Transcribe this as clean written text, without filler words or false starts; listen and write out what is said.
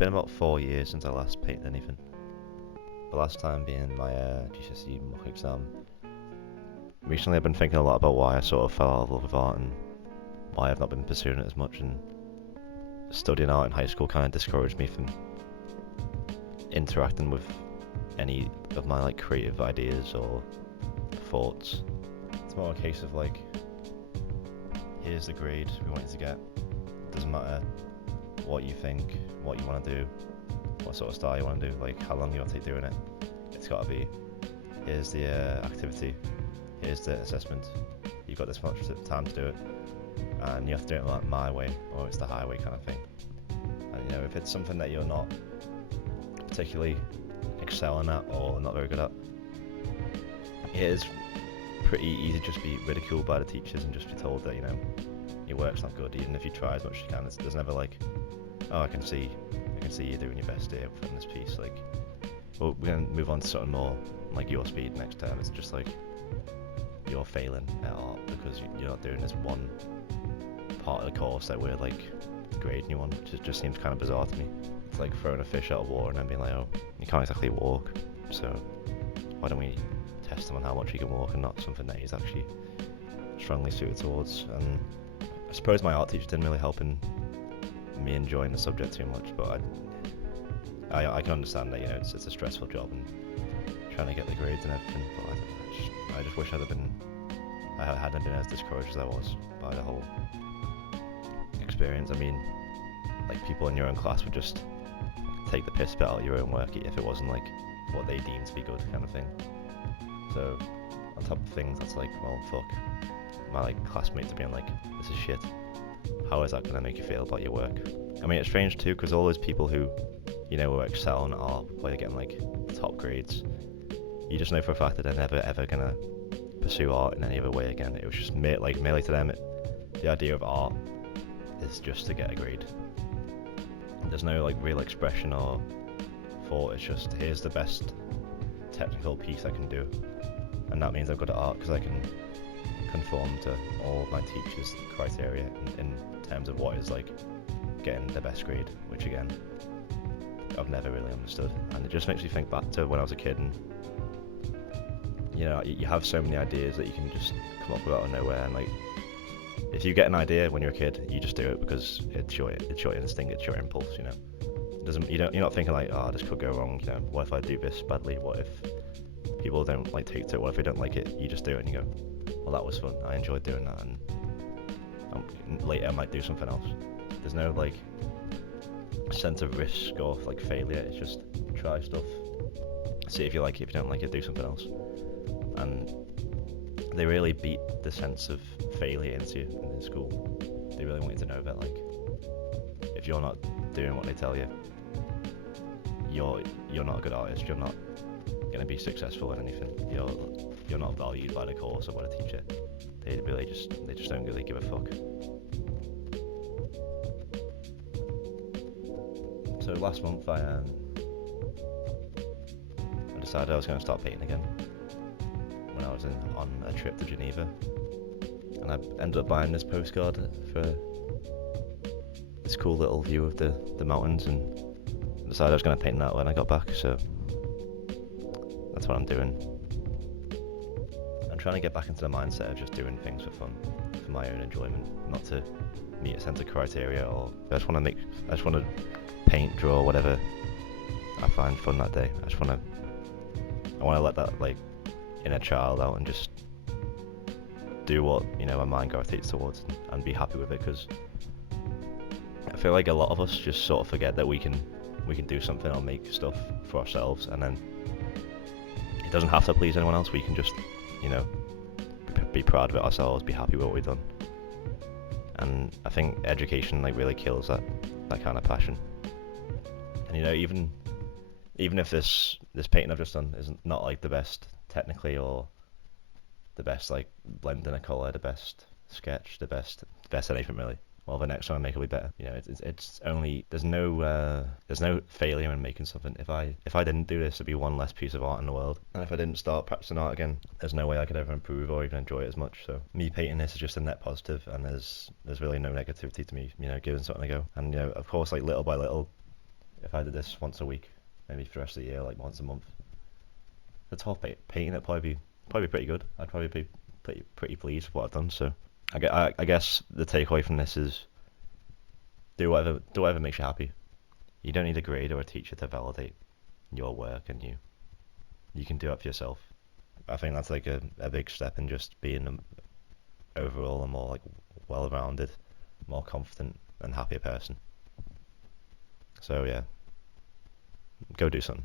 been about 4 years since I last painted anything. The last time being my GCSE mock exam. Recently I've been thinking a lot about why I sort of fell out of love with art and why I've not been pursuing it as much, and studying art in high school kind of discouraged me from interacting with any of my like creative ideas or thoughts. It's more a case of like, here's the grade we want you to get. Doesn't matter what you think, what you want to do, what sort of style you want to do, like how long you want to take doing it. It's got to be, here's the activity, here's the assessment, you've got this much time to do it, and you have to do it like my way or it's the highway kind of thing. And you know, if it's something that you're not particularly excelling at or not very good at, it is pretty easy to just be ridiculed by the teachers and just be told that, you know, your work's not good, even if you try as much as you can. There's never like, oh, I can see you doing your best here in this piece. Like, well, we're gonna move on to something more like your speed next term. It's just like you're failing at art because you're not doing this one part of the course that we're like grading you on, which just seems kind of bizarre to me. It's like throwing a fish out of water and then being like, oh, you can't exactly walk, so why don't we test him on how much he can walk and not something that he's actually strongly suited towards. And I suppose my art teacher didn't really help in me enjoying the subject too much, but I can understand that, you know, it's a stressful job and trying to get the grades and everything, but I just wish I hadn't been as discouraged as I was by the whole experience. I mean, like, people in your own class would just take the piss bit out of your own work if it wasn't like what they deemed to be good kind of thing. So on top of things, that's like, well, fuck, my like classmates are being like, this is shit. How is that going to make you feel about your work? I mean, it's strange too, because all those people who, you know, were excelling at art, where they're getting like top grades, you just know for a fact that they're never ever going to pursue art in any other way again. It was just merely to them, the idea of art is just to get a grade. There's no like real expression or thought. It's just, here's the best technical piece I can do, and that means I'm good at art because I can conform to all of my teachers' criteria in terms of what is like getting the best grade, which again I've never really understood. And it just makes me think back to when I was a kid, and you know, you have so many ideas that you can just come up with out of nowhere, and like, if you get an idea when you're a kid, you just do it because it's your instinct, it's your impulse, you know. You're not thinking like, oh, this could go wrong, you know, what if I do this badly, what if people don't like take to it, what if they don't like it? You just do it and you go, well, that was fun, I enjoyed doing that, and later I might do something else. There's no like sense of risk or like failure. It's just try stuff, see if you like it, if you don't like it, do something else. And they really beat the sense of failure into you in school. They really want you to know that like, if you're not doing what they tell you, you're not a good artist, you're not going to be successful in anything, you're not valued by the course or by the teacher. They just don't really give a fuck. So last month I decided I was going to start painting again when I was on a trip to Geneva, and I ended up buying this postcard for this cool little view of the mountains, and decided I was going to paint that when I got back, so that's what I'm doing. I'm trying to get back into the mindset of just doing things for fun, for my own enjoyment, not to meet a sense of criteria, or I just want to paint, draw, whatever I find fun that day. I want to let that like inner child out and just do what, you know, my mind gravitates towards, and be happy with it, because I feel like a lot of us just sort of forget that we can do something or make stuff for ourselves, and then it doesn't have to please anyone else. We can just, you know, be proud of it ourselves, be happy with what we've done. And I think education like really kills that kind of passion. And you know, even if this painting I've just done isn't not like the best technically, or the best like blending a colour, the best sketch, the best anything really, well, the next one I make will be better. You know, it's only, there's no failure in making something. If I didn't do this, it'd be one less piece of art in the world. And if I didn't start practicing art again, there's no way I could ever improve or even enjoy it as much. So me painting this is just a net positive, and there's really no negativity to me, you know, giving something a go. And you know, of course, like little by little, if I did this once a week, maybe for the rest of the year, like once a month, the top painting it'd probably be pretty good. I'd probably be pretty pleased with what I've done. So I guess the takeaway from this is do whatever makes you happy. You don't need a grade or a teacher to validate your work, and you can do it for yourself. I think that's like a big step in just being overall a more like well-rounded, more confident and happier person. So yeah, go do something.